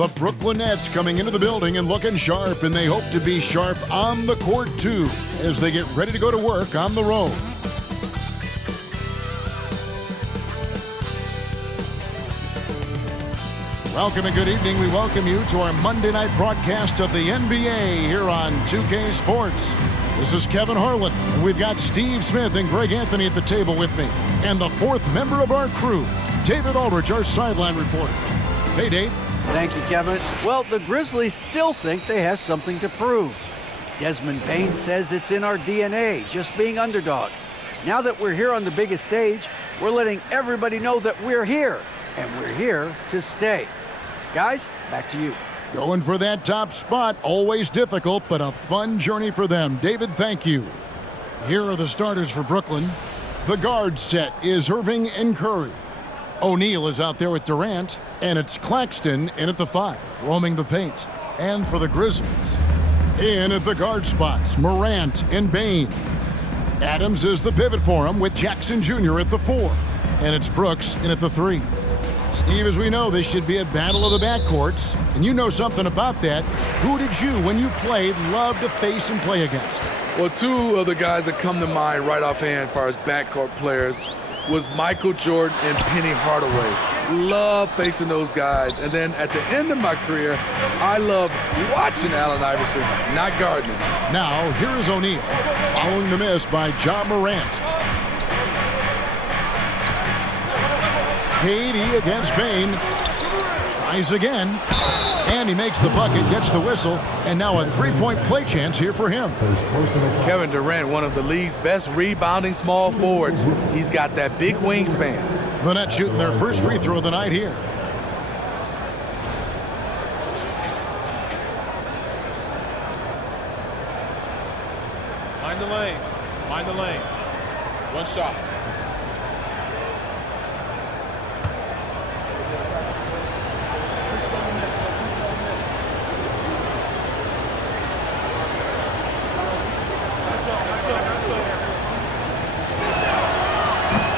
The Brooklyn Nets coming into the building and looking sharp, and they hope to be sharp on the court too as they get ready to go to work on the road. Welcome and good evening. We welcome you to our Monday night broadcast of the NBA here on 2K Sports. This is Kevin Harlan, and we've got Steve Smith and Greg Anthony at the table with me. And the fourth member of our crew, David Aldridge, our sideline reporter. Hey, Dave. Thank you, Kevin. Well, the Grizzlies still think they have something to prove. Desmond Bane says it's in our DNA, just being underdogs. Now that we're here on the biggest stage, we're letting everybody know that we're here, and we're here to stay. Guys, back to you. Going for that top spot, always difficult, but a fun journey for them. David, thank you. Here are the starters for Brooklyn. The guard set is Irving and Curry. O'Neal is out there with Durant, and it's Claxton in at the 5, roaming the paint. And for the Grizzlies, in at the guard spots, Morant and Bane. Adams is the pivot for him with Jackson Jr. at the 4, and it's Brooks in at the 3. Steve, as we know, this should be a battle of the backcourts, and you know something about that. Who did you, when you played, love to face and play against? Well, two of the guys that come to mind right offhand as far as backcourt players was Michael Jordan and Penny Hardaway. Love facing those guys. And then at the end of my career, I love watching Allen Iverson, not guarding him. Now, here is O'Neal, following the miss by Ja Morant. KD against Bane. Tries again. And he makes the bucket, gets the whistle, and now a three-point play chance here for him. Kevin Durant, one of the league's best rebounding small forwards. He's got that big wingspan. The Nets shooting their first free throw of the night here. Mind the lanes. Mind the lanes. One shot.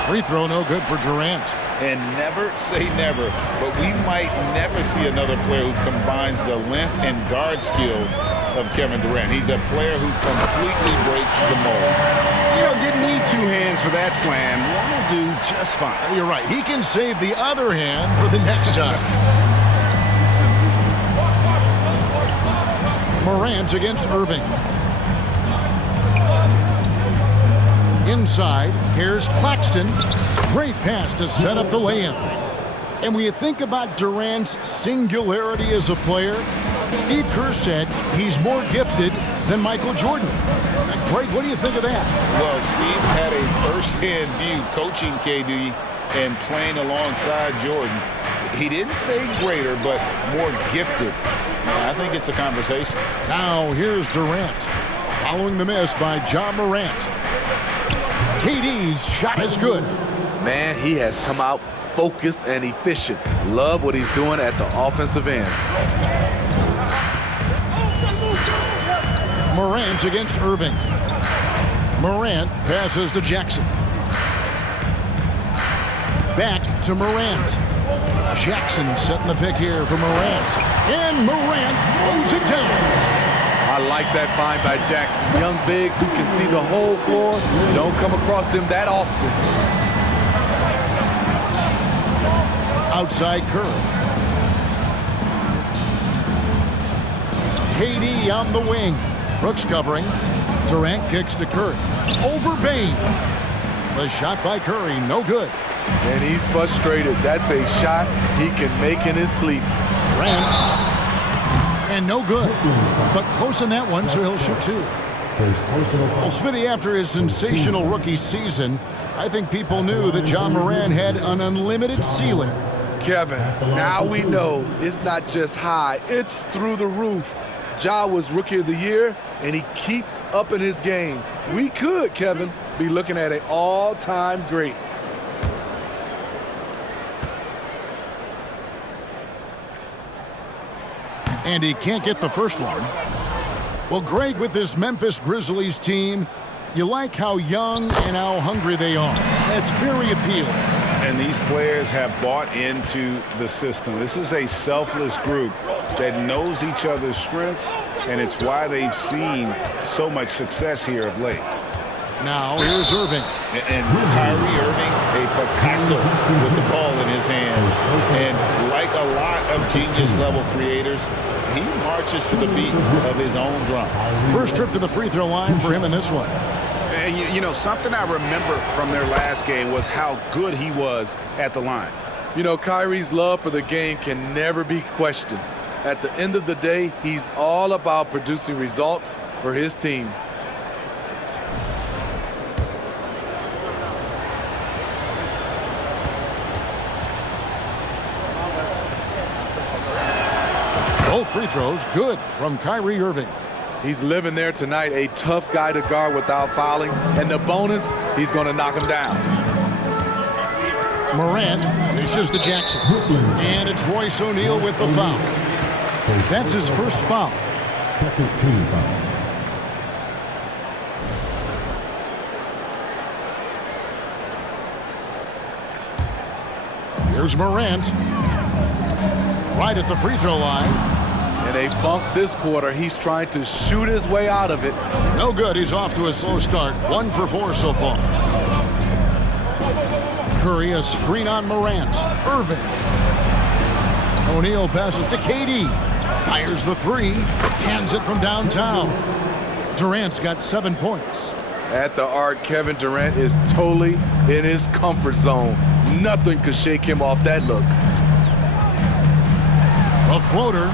Free throw no good for Durant. And never say never, but we might never see another player who combines the length and guard skills of Kevin Durant. He's a player who completely breaks the mold. You know, didn't need two hands for that slam. One will do just fine. You're right. He can save the other hand for the next time. Morant against Irving. Inside, here's Claxton. Great pass to set up the lay-in. And when you think about Durant's singularity as a player, Steve Kerr said he's more gifted than Michael Jordan. Greg, what do you think of that? Well, Steve had a first-hand view coaching KD and playing alongside Jordan. He didn't say greater, but more gifted. I think it's a conversation. Now, here's Durant. Following the miss by Ja Morant. KD's shot is good. Man, he has come out focused and efficient. Love what he's doing at the offensive end. Morant against Irving. Morant passes to Jackson. Back to Morant. Jackson setting the pick here for Morant. And Morant throws it down. I like that find by Jackson. Young bigs who can see the whole floor. Don't come across them that often. Outside Curry. KD on the wing. Brooks covering. Durant kicks to Curry. Over Bane. The shot by Curry, no good. And he's frustrated. That's a shot he can make in his sleep. Durant. And no good. But close in that one, so he'll shoot two. Well, Smitty, after his sensational rookie season, I think people knew that Ja Morant had an unlimited ceiling. Kevin, now we know it's not just high, it's through the roof. Ja was Rookie of the Year, and he keeps up in his game. We could, Kevin, be looking at an all-time great. And he can't get the first one. Well, Greg, with this Memphis Grizzlies team, you like how young and how hungry they are. That's very appealing. And these players have bought into the system. This is a selfless group. that knows each other's strengths, and it's why they've seen so much success here of late. Now here's Irving. And Kyrie Irving, a Picasso with the ball in his hands. And like a lot of genius-level creators, he marches to the beat of his own drum. First trip to the free throw line for him in this one. And you know, something I remember from their last game was how good he was at the line. You know, Kyrie's love for the game can never be questioned. At the end of the day, he's all about producing results for his team. Both free throws good from Kyrie Irving. He's living there tonight, a tough guy to guard without fouling. And the bonus, he's going to knock him down. Morant dishes to Jackson. And it's Royce O'Neal with the foul. That's his first foul. Second team foul. Here's Morant. Right at the free throw line. In a funk this quarter, he's trying to shoot his way out of it. No good. He's off to a slow start. 1 for 4 so far. Curry, a screen on Morant. Irving. O'Neal passes to KD. Fires the three. Hands it from downtown. Durant's got 7 points. At the arc, Kevin Durant is totally in his comfort zone. Nothing could shake him off that look. A floater.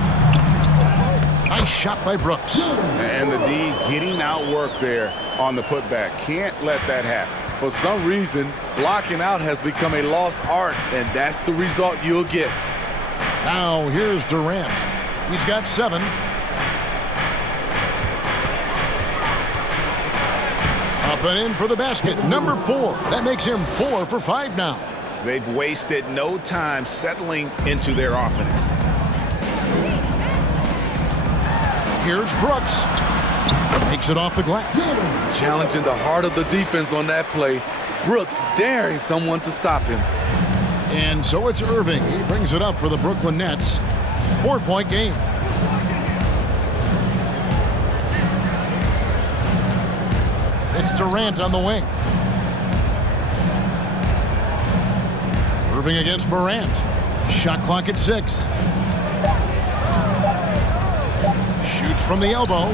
Nice shot by Brooks. And the D getting outworked there on the putback. Can't let that happen. For some reason, blocking out has become a lost art, and that's the result you'll get. Now here's Durant. He's got 7. Up and in for the basket. Number 4. That makes him 4 for 5 now. They've wasted no time settling into their offense. Here's Brooks. Makes it off the glass. Challenging the heart of the defense on that play. Brooks daring someone to stop him. And so it's Irving. He brings it up for the Brooklyn Nets. 4-point game. It's Durant on the wing. Irving against Morant. Shot clock at 6. Shoots from the elbow.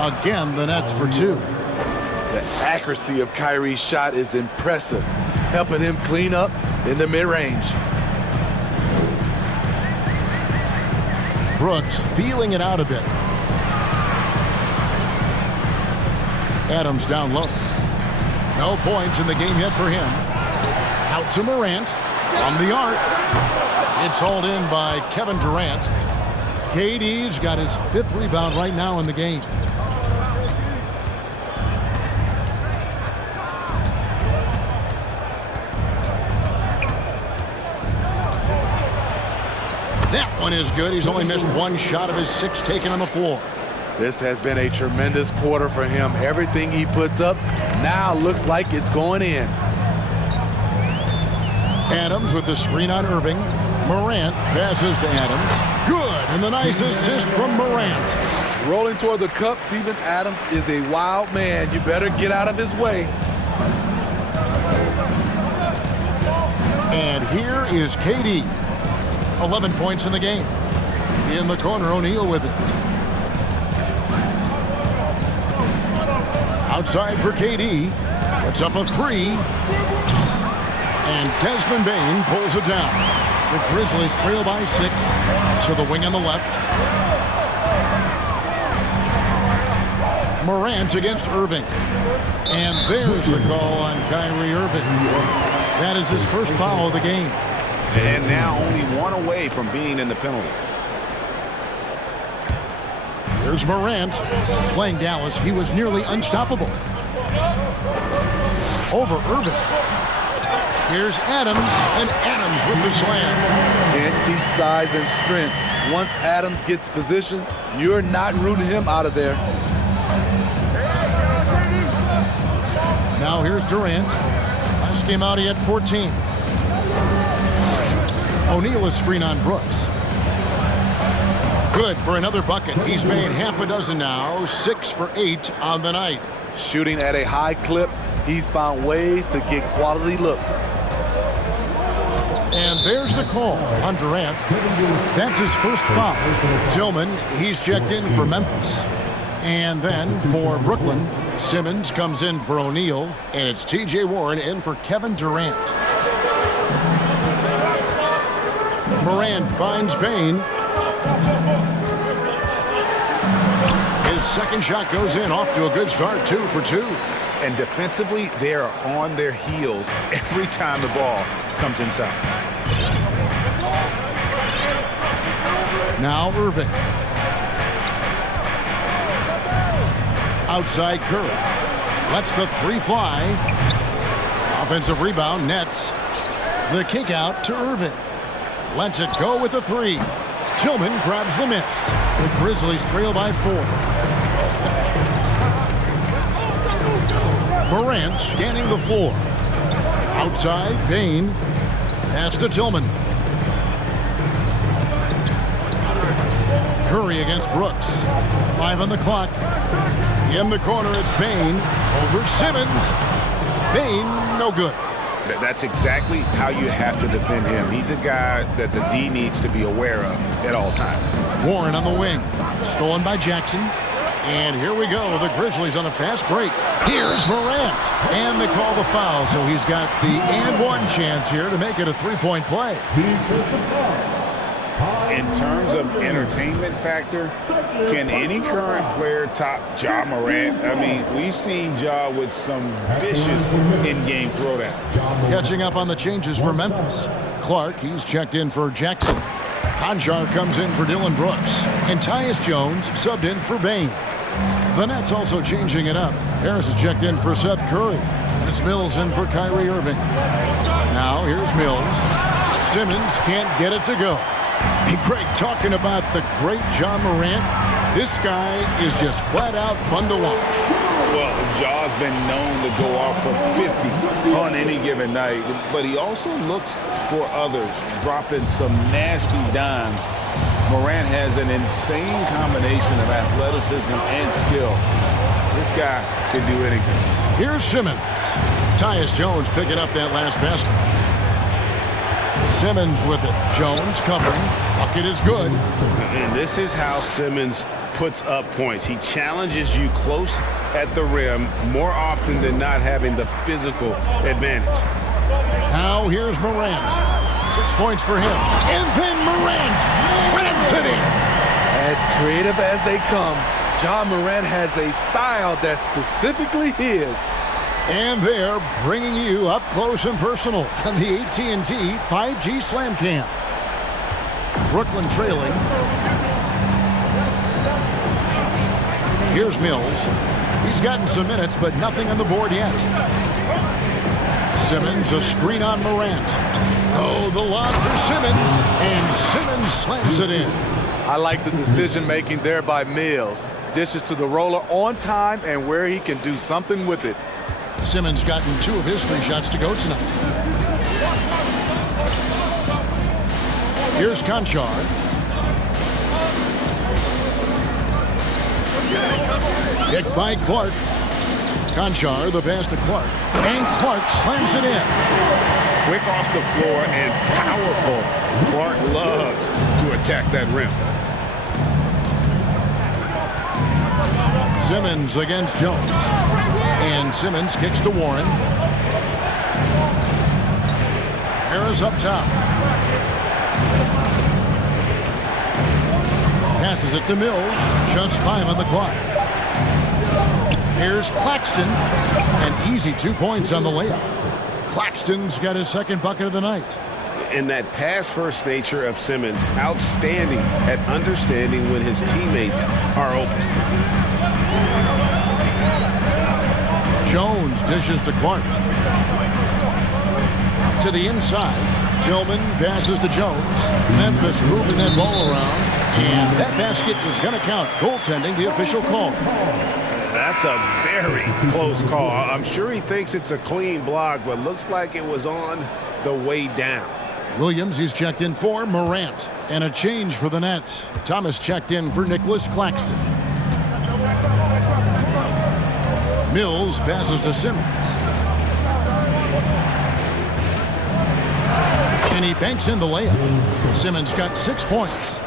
Again, the Nets for 2. The accuracy of Kyrie's shot is impressive, helping him clean up in the mid-range. Brooks feeling it out a bit. Adams down low. No points in the game yet for him. Out to Morant from the arc. It's hauled in by Kevin Durant. KD's got his 5th rebound right now in the game. That one is good. He's only missed 1 shot of his 6 taken on the floor. This has been a tremendous quarter for him. Everything he puts up now looks like it's going in. Adams with the screen on Irving. Morant passes to Adams. Good, and the nice assist from Morant. Rolling toward the cup, Steven Adams is a wild man. You better get out of his way. And here is KD. 11 points in the game. In the corner, O'Neal with it. Outside for KD. Puts up a 3. And Desmond Bane pulls it down. The Grizzlies trail by 6 to the wing on the left. Morant against Irving. And there's the call on Kyrie Irving. That is his first foul of the game. And now only 1 away from being in the penalty. Here's Morant. Playing Dallas, he was nearly unstoppable. Over Irving. Here's Adams, and Adams with the slam. Can't teach size and strength. Once Adams gets position, you're not rooting him out of there. Now here's Durant. Last game out, he had 14. O'Neal is screen on Brooks. Good for another bucket. He's made half a dozen now, 6 for 8 on the night. Shooting at a high clip, he's found ways to get quality looks. And there's the call on Durant. That's his first foul. Tillman, he's checked in for Memphis. And then for Brooklyn, Simmons comes in for O'Neal, and it's T.J. Warren in for Kevin Durant. Morant finds Bane. His second shot goes in, off to a good start, 2 for 2. And defensively, they are on their heels every time the ball comes inside. Now Irving. Outside Curry. Lets the three fly. Offensive rebound, nets. The kick out to Irving. Lets it go with the three. Tillman grabs the miss. The Grizzlies trail by 4. Morant scanning the floor. Outside, Bane. Pass to Tillman. Curry against Brooks. 5 on the clock. In the corner, it's Bane. Over Simmons. Bane, no good. That's exactly how you have to defend him. He's a guy that the D needs to be aware of at all times. Warren on the wing. Stolen by Jackson. And here we go. The Grizzlies on a fast break. Here's Morant. And they call the foul, so he's got the and one chance here to make it a three-point play. In terms of entertainment factor, can any current player top Ja Morant? I mean, we've seen Ja with some vicious in-game throwdowns. Catching up on the changes for Memphis. Clark, he's checked in for Jackson. Conjar comes in for Dylan Brooks. And Tyus Jones subbed in for Bane. The Nets also changing it up. Harris is checked in for Seth Curry. And it's Mills in for Kyrie Irving. Now here's Mills. Simmons can't get it to go. Hey, Greg, talking about the great Ja Morant, this guy is just flat out fun to watch. Well, Ja's been known to go off for 50 on any given night, but he also looks for others, dropping some nasty dimes. Morant has an insane combination of athleticism and skill. This guy can do anything. Here's Simmons. Tyus Jones picking up that last basket. Simmons with it. Jones covering. Bucket is good. And this is how Simmons puts up points. He challenges you close at the rim more often than not, having the physical advantage. Now here's Morant. 6 points for him. And then Morant slams it in. As creative as they come, Ja Morant has a style that's specifically his. And they're bringing you up close and personal on the AT&T 5G Slam Cam. Brooklyn trailing. Here's Mills. He's gotten some minutes, but nothing on the board yet. Simmons, a screen on Morant. Oh, the lob for Simmons. And Simmons slams it in. I like the decision-making there by Mills. Dishes to the roller on time and where he can do something with it. Simmons gotten 2 of his 3 shots to go tonight. Here's Conchar. Hit by Clark. Conchar, the pass to Clark. And Clark slams it in. Quick off the floor and powerful. Clark loves to attack that rim. Simmons against Jones. And Simmons kicks to Warren. Harris up top. Passes it to Mills. Just 5 on the clock. Here's Claxton. An easy 2 points on the layup. Claxton's got his second bucket of the night. And that pass-first nature of Simmons, outstanding at understanding when his teammates are open. Jones dishes to Clark. To the inside. Tillman passes to Jones. Memphis moving that ball around. And that basket is going to count. Goaltending, the official call. That's a very close call. I'm sure he thinks it's a clean block, but looks like it was on the way down. Williams, he's checked in for Morant. And a change for the Nets. Thomas checked in for Nicholas Claxton. Mills passes to Simmons. And he banks in the layup. Simmons got 6 points.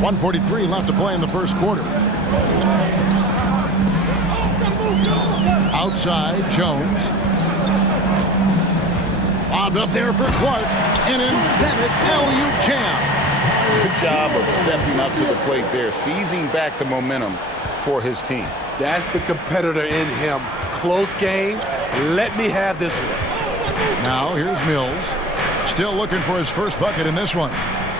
1:43 left to play in the first quarter. Outside, Jones. Bobbed up there for Clark. An emphatic alley-oop jam. Good job of stepping up to the plate there, seizing back the momentum for his team. That's the competitor in him. Close game. Let me have this one. Now here's Mills. Still looking for his first bucket in this one.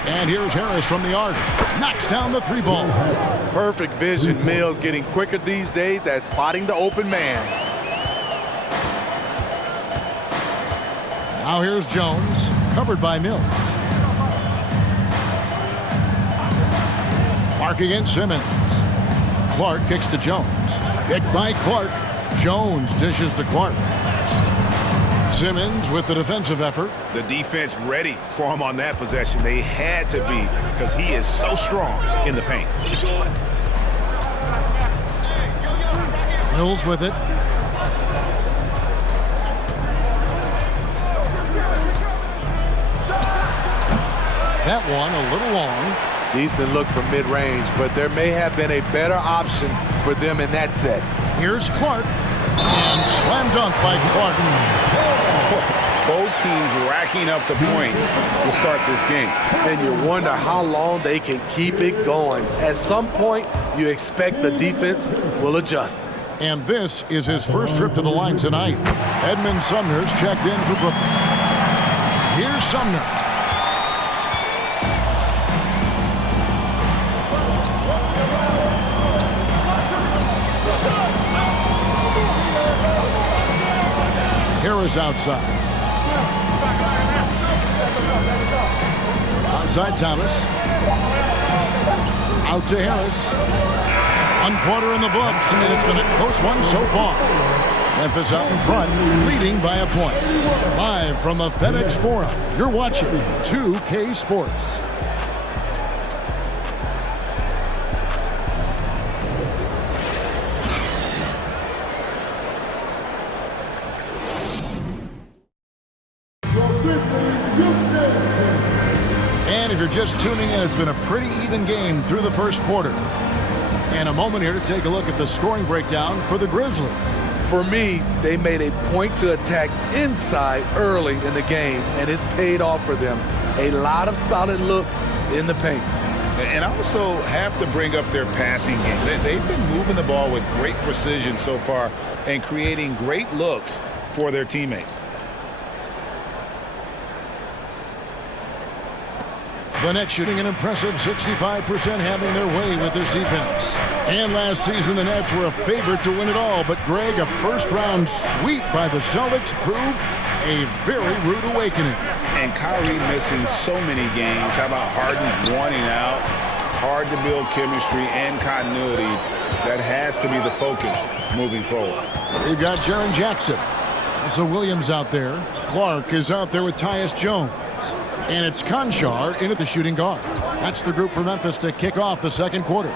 And here's Harris from the arc. Knocks down the 3-ball. Perfect vision. Mills getting quicker these days at spotting the open man. Now here's Jones, covered by Mills. Clark against Simmons. Clark kicks to Jones. Picked by Clark. Jones dishes to Clark. Simmons with the defensive effort. The defense ready for him on that possession. They had to be because he is so strong in the paint. Mills with it. That one a little long. Decent look from mid-range, but there may have been a better option for them in that set. Here's Clark. And slam dunk by Clark. Both teams racking up the points to start this game. And you wonder how long they can keep it going. At some point, you expect the defense will adjust. And this is his first trip to the line tonight. Edmund Sumner's checked in for Brooklyn. Here's Sumner. Harris outside. Outside Thomas. Out to Harris. 1 quarter in the books, and it's been a close one so far. Memphis out in front, leading by a point. Live from the FedEx Forum, you're watching 2K Sports. And if you're just tuning in, it's been a pretty even game through the first quarter. And a moment here to take a look at the scoring breakdown for the Grizzlies. For me, they made a point to attack inside early in the game, and it's paid off for them. A lot of solid looks in the paint. And I also have to bring up their passing game. They've been moving the ball with great precision so far and creating great looks for their teammates. The Nets shooting an impressive 65%, having their way with this defense. And last season, the Nets were a favorite to win it all. But, Greg, a first-round sweep by the Celtics proved a very rude awakening. And Kyrie missing so many games. How about Harden wanting out? Hard to build chemistry and continuity. That has to be the focus moving forward. They've got Jaren Jackson. So Williams out there. Clark is out there with Tyus Jones. And it's Conchar in at the shooting guard. That's the group for Memphis to kick off the second quarter.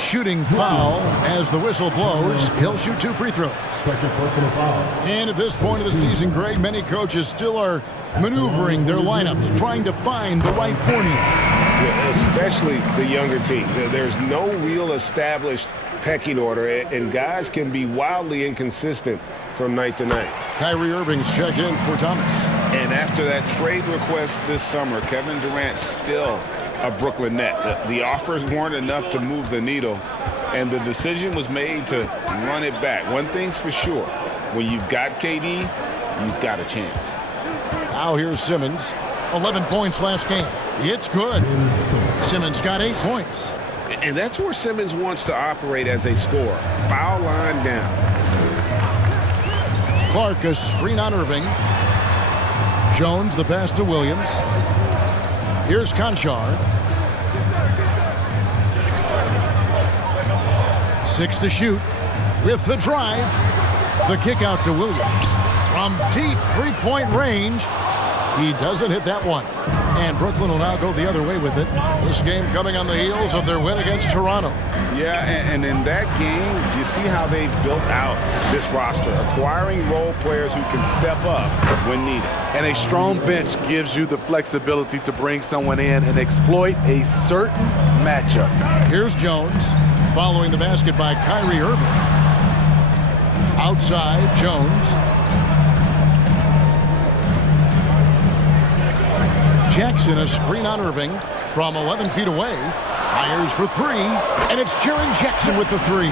Shooting foul as the whistle blows. He'll shoot 2 free throws. Second personal foul. And at this point of the season, Greg, many coaches still are maneuvering their lineups, trying to find the right formula. Yeah, especially the younger teams. There's no real established pecking order, and guys can be wildly inconsistent from night to night. Kyrie Irving's checked in for Thomas. And after that trade request this summer, Kevin Durant still a Brooklyn Net. The offers weren't enough to move the needle, and the decision was made to run it back. One thing's for sure, when you've got KD, you've got a chance. Now here's Simmons. 11 points last game. It's good. Simmons got 8 points. And that's where Simmons wants to operate as a scorer. Foul line down. Clark, a screen on Irving. Jones, the pass to Williams. Here's Conchar. 6 to shoot with the drive. The kick out to Williams. From deep three-point range, he doesn't hit that one. And Brooklyn will now go the other way with it. This game coming on the heels of their win against Toronto. Yeah, and in that game, you see how they've built out this roster, acquiring role players who can step up when needed. And a strong bench gives you the flexibility to bring someone in and exploit a certain matchup. Here's Jones, following the basket by Kyrie Irving. Outside, Jones. Jackson, a screen on Irving from 11 feet away. Fires for three, and it's Jaren Jackson with the three.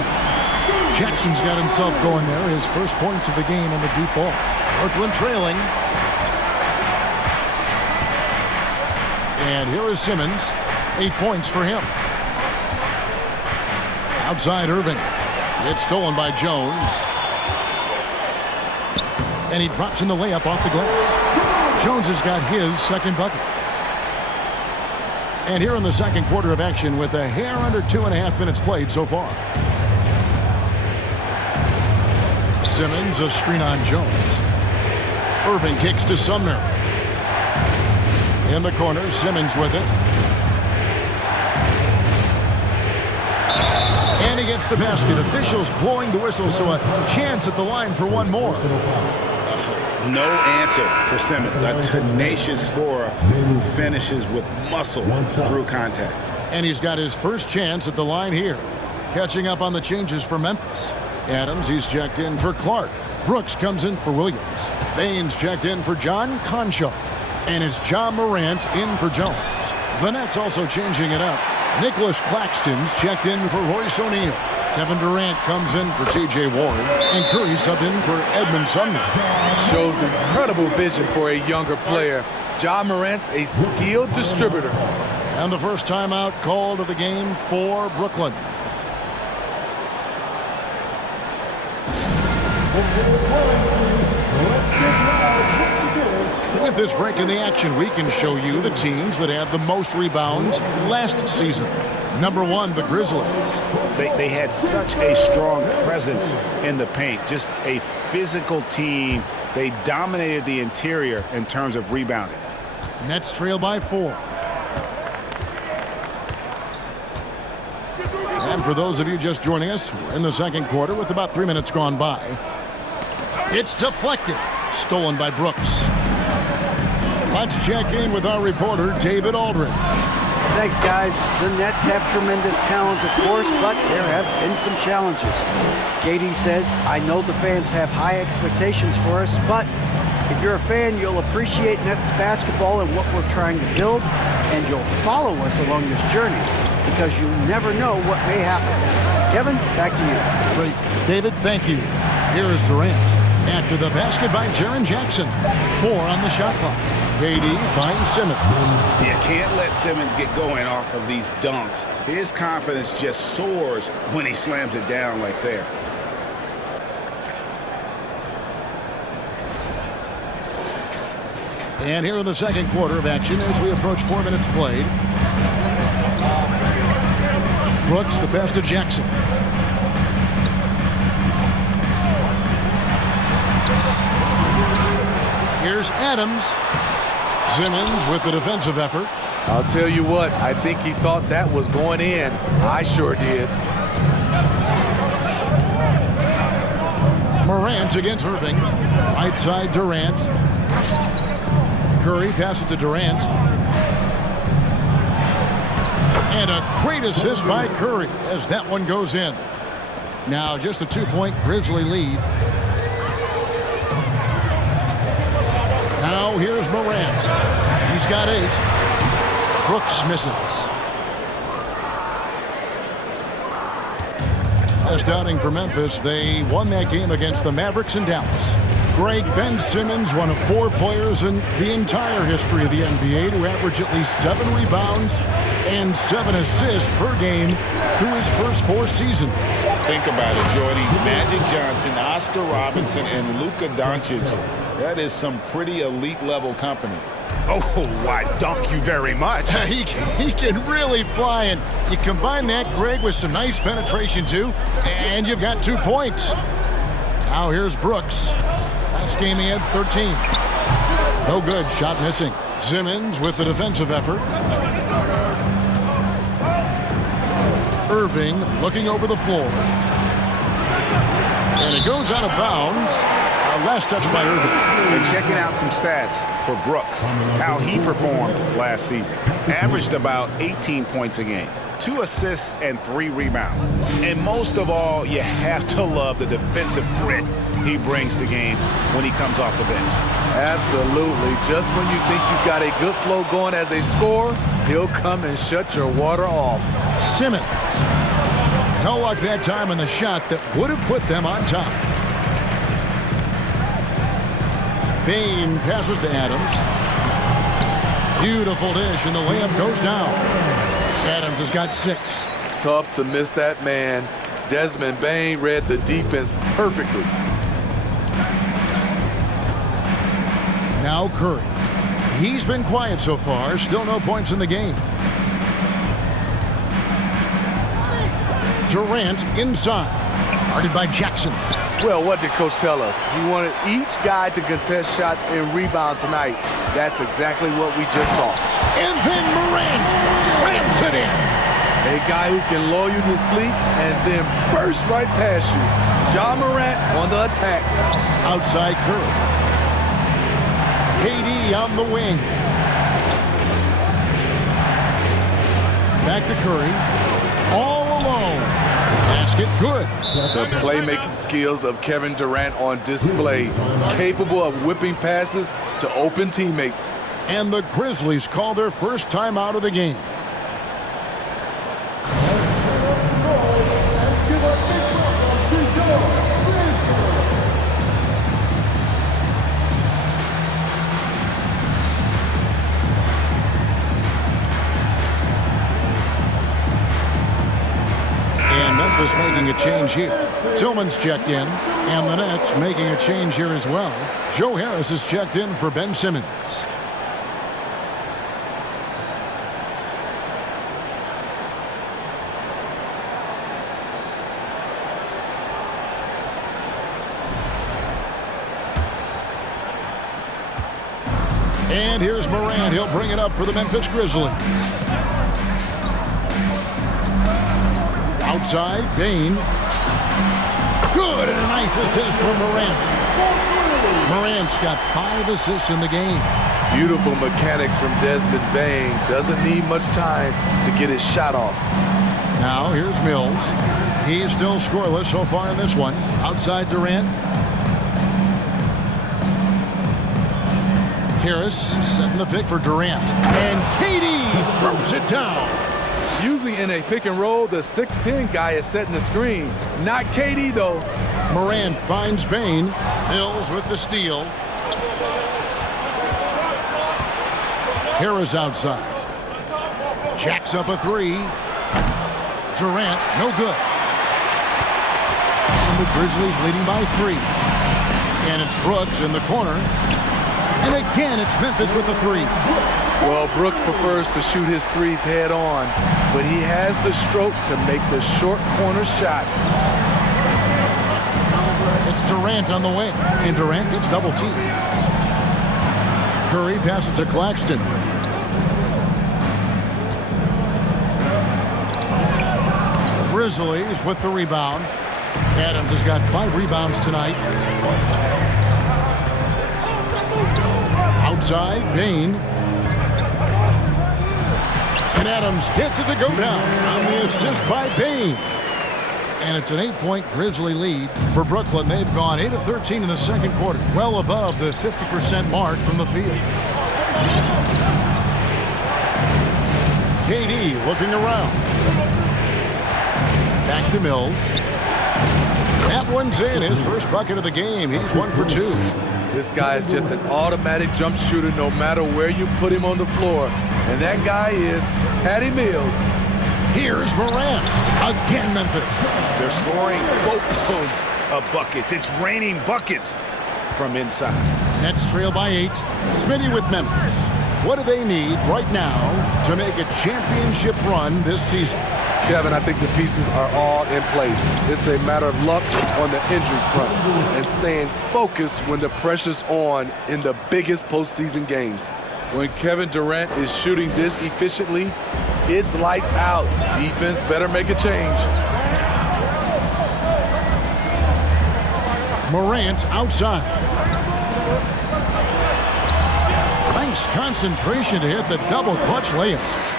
Jackson's got himself going there. His first points of the game on the deep ball. Brooklyn trailing. And here is Simmons. 8 points for him. Outside Irving. It's stolen by Jones. And he drops in the layup off the glass. Jones has got his second bucket. And here in the second quarter of action with a hair under 2.5 minutes played so far. Simmons, a screen on Jones. Irving kicks to Sumner. In the corner, Simmons with it. And he gets the basket. Officials blowing the whistle, so a chance at the line for one more. No answer for Simmons, a tenacious scorer who finishes with muscle through contact. And he's got his first chance at the line here. Catching up on the changes for Memphis. Adams, he's checked in for Clark. Brooks comes in for Williams. Baines checked in for John Concho. And it's John Morant in for Jones. The Nets also changing it up. Nicholas Claxton's checked in for Royce O'Neal. Kevin Durant comes in for T.J. Warren, and Curry subbed in for Edmund Sumner. Shows incredible vision for a younger player. John Morant's a skilled distributor. And the first timeout called of the game for Brooklyn. With this break in the action, we can show you the teams that had the most rebounds last season. Number one, the Grizzlies. They had such a strong presence in the paint, just a physical team. They dominated the interior in terms of rebounding. Nets trail by 4. And for those of you just joining us, we're in the second quarter with about 3 minutes gone by. It's deflected. Stolen by Brooks. Let's check in with our reporter, David Aldridge. Thanks, guys. The Nets have tremendous talent, of course, but there have been some challenges. Gady says, I know the fans have high expectations for us, but if you're a fan, you'll appreciate Nets basketball and what we're trying to build, and you'll follow us along this journey because you never know what may happen. Kevin, back to you. Great. David, thank you. Here is Durant. After the basket by Jaren Jackson. 4 on the shot clock. KD finds Simmons. You can't let Simmons get going off of these dunks. His confidence just soars when he slams it down like there. And here in the second quarter of action as we approach 4 minutes played. Brooks, the pass to Jackson. Here's Adams. Simmons with the defensive effort. I'll tell you what, I think he thought that was going in. I sure did. Morant against Irving. Right side Durant. Curry passes to Durant. And a great assist by Curry as that one goes in. Now just a 2-point Grizzly lead. Now here's Morant. He's got 8. Brooks misses. Last outing for Memphis, they won that game against the Mavericks in Dallas. Greg, Ben Simmons, one of 4 players in the entire history of the NBA to average at least 7 rebounds and 7 assists per game through his first 4 seasons. Think about it, Jordy. Magic Johnson, Oscar Robinson, and Luka Doncic. That is some pretty elite level company. Oh, why, thank you very much. He can really fly, and you combine that, Greg, with some nice penetration, too, and you've got 2 points. Now here's Brooks. Last game he had 13. No good. Shot missing. Simmons with the defensive effort. Irving looking over the floor. And it goes out of bounds. Last touch by Irving. And checking out some stats for Brooks, how he performed last season. Averaged about 18 points a game, 2 assists and 3 rebounds. And most of all, you have to love the defensive grit he brings to games when he comes off the bench. Absolutely. Just when you think you've got a good flow going as a scorer, he'll come and shut your water off. Simmons. No luck that time on the shot that would have put them on top. Bane passes to Adams. Beautiful dish, and the layup goes down. Adams has got 6. Tough to miss that man. Desmond Bane read the defense perfectly. Now Curry. He's been quiet so far. Still no points in the game. Durant inside. Guarded by Jackson. Well, what did Coach tell us? He wanted each guy to contest shots and rebound tonight. That's exactly what we just saw. And then Morant slams it in. A guy who can lull you to sleep and then burst right past you. John Morant on the attack. Outside Curry. KD on the wing. Back to Curry. All alone. Basket good. The playmaking skills of Kevin Durant on display. Capable of whipping passes to open teammates. And the Grizzlies call their first time out of the game. Memphis making a change here. Tillman's checked in, and the Nets making a change here as well. Joe Harris is checked in for Ben Simmons. And here's Morant. He'll bring it up for the Memphis Grizzlies. Outside, Bane. Good, and a nice assist from Morant. Morant's got 5 assists in the game. Beautiful mechanics from Desmond Bane. Doesn't need much time to get his shot off. Now here's Mills. He's still scoreless so far in this one. Outside Durant. Harris setting the pick for Durant. And KD throws it down. Usually in a pick and roll, the 6'10 guy is setting the screen. Not KD, though. Morant finds Bane. Mills with the steal. Harris outside. Jacks up a 3. Durant, no good. And the Grizzlies leading by 3. And it's Brooks in the corner. And again, it's Memphis with the 3. Well, Brooks prefers to shoot his threes head on, but he has the stroke to make the short corner shot. It's Durant on the wing, and Durant gets double teamed. Curry passes to Claxton. Grizzlies with the rebound. Adams has got 5 rebounds tonight. Outside, Bane. And Adams gets it to go down on the assist by Bane. And it's an 8-point Grizzly lead for Brooklyn. They've gone 8 of 13 in the second quarter, well above the 50% mark from the field. KD looking around. Back to Mills. That one's in, his first bucket of the game. He's 1 for 2. This guy is just an automatic jump shooter no matter where you put him on the floor. And that guy is Patty Mills. Here's Morant. Again, Memphis. They're scoring boatloads of buckets. It's raining buckets from inside. Nets trail by 8. Smitty with Memphis. What do they need right now to make a championship run this season? Kevin, I think the pieces are all in place. It's a matter of luck on the injury front and staying focused when the pressure's on in the biggest postseason games. When Kevin Durant is shooting this efficiently, it's lights out. Defense better make a change. Morant outside. Nice concentration to hit the double clutch layup.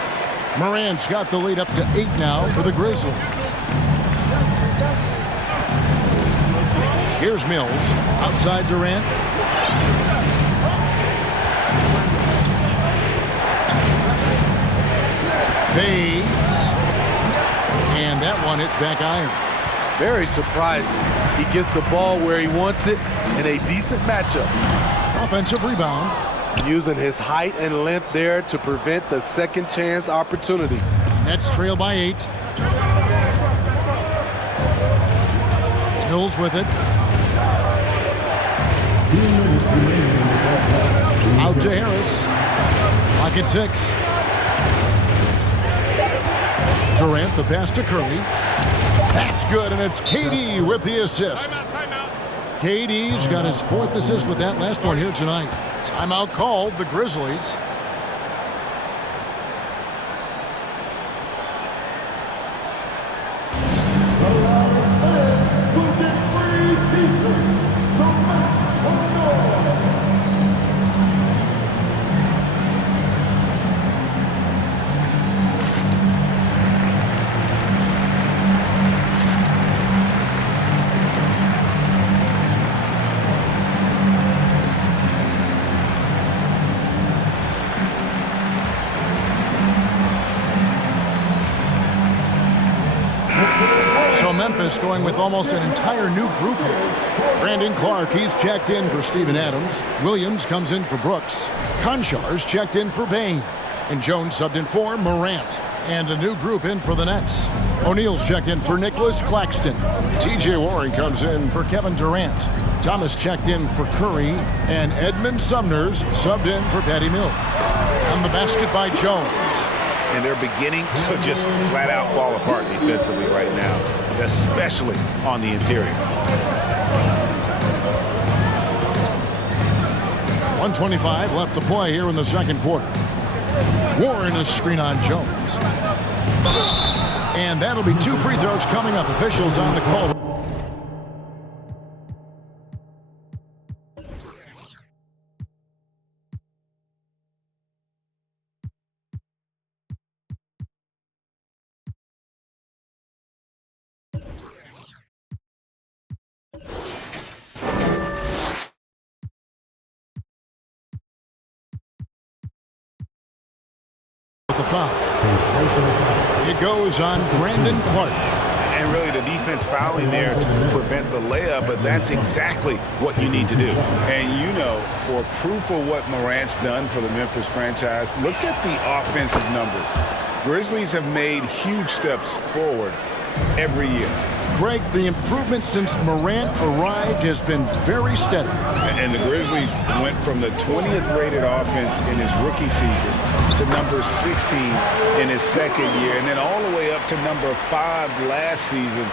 Morant's got the lead up to 8 now for the Grizzlies. Here's Mills. Outside Durant. Fades. And that one hits back iron. Very surprising. He gets the ball where he wants it in a decent matchup. Offensive rebound. Using his height and length there to prevent the second chance opportunity. Nets trail by 8. Mills with it. Out to Harris. Clock at 6. Durant, the pass to Curry. That's good, and it's KD with the assist. KD's got his 4th assist with that last one here tonight. Timeout called, the Grizzlies. So Memphis going with almost an entire new group here. Brandon Clark, he's checked in for Steven Adams. Williams comes in for Brooks. Konchar's checked in for Bain. And Jones subbed in for Morant. And a new group in for the Nets. O'Neal's checked in for Nicholas Claxton. T.J. Warren comes in for Kevin Durant. Thomas checked in for Curry. And Edmund Sumner's subbed in for Patty Mills. On the basket by Jones. And they're beginning to just flat out fall apart defensively right now, especially on the interior. 1:25 left to play here in the second quarter. Warren is screen on Jones. And that'll be 2 free throws coming up. Officials on the call. The foul. It goes on Brandon Clark. And really the defense fouling there to prevent the layup, but that's exactly what you need to do. And you know, for proof of what Morant's done for the Memphis franchise, look at the offensive numbers. Grizzlies have made huge steps forward every year. Greg, the improvement since Morant arrived has been very steady. And the Grizzlies went from the 20th rated offense in his rookie season to number 16 in his second year, and then all the way up to number 5 last season.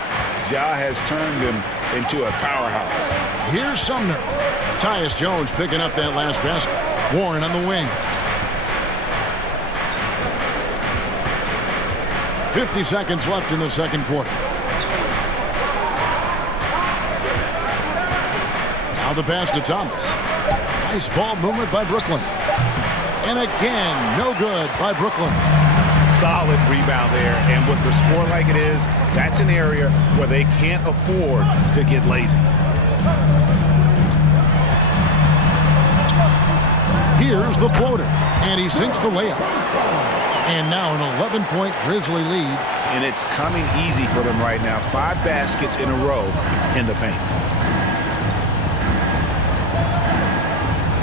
Ja has turned him into a powerhouse. Here's Sumner. Tyus Jones picking up that last basket. Warren on the wing. 50 seconds left in the second quarter. Now the pass to Thomas. Nice ball movement by Brooklyn. And again, no good by Brooklyn. Solid rebound there, and with the score like it is, that's an area where they can't afford to get lazy. Here's the floater, and he sinks the layup. And now an 11-point Grizzly lead. And it's coming easy for them right now. 5 baskets in a row in the paint.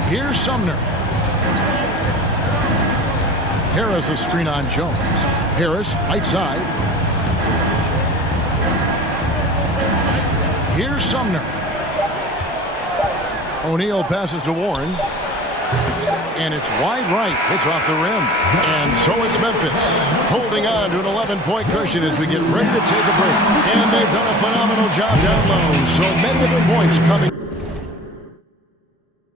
Here's Sumner. Harris a screen on Jones. Harris right side. Here's Sumner. O'Neal passes to Warren. And it's wide right. It's off the rim. And so it's Memphis holding on to an 11-point cushion as we get ready to take a break. And they've done a phenomenal job down low. So many of their points coming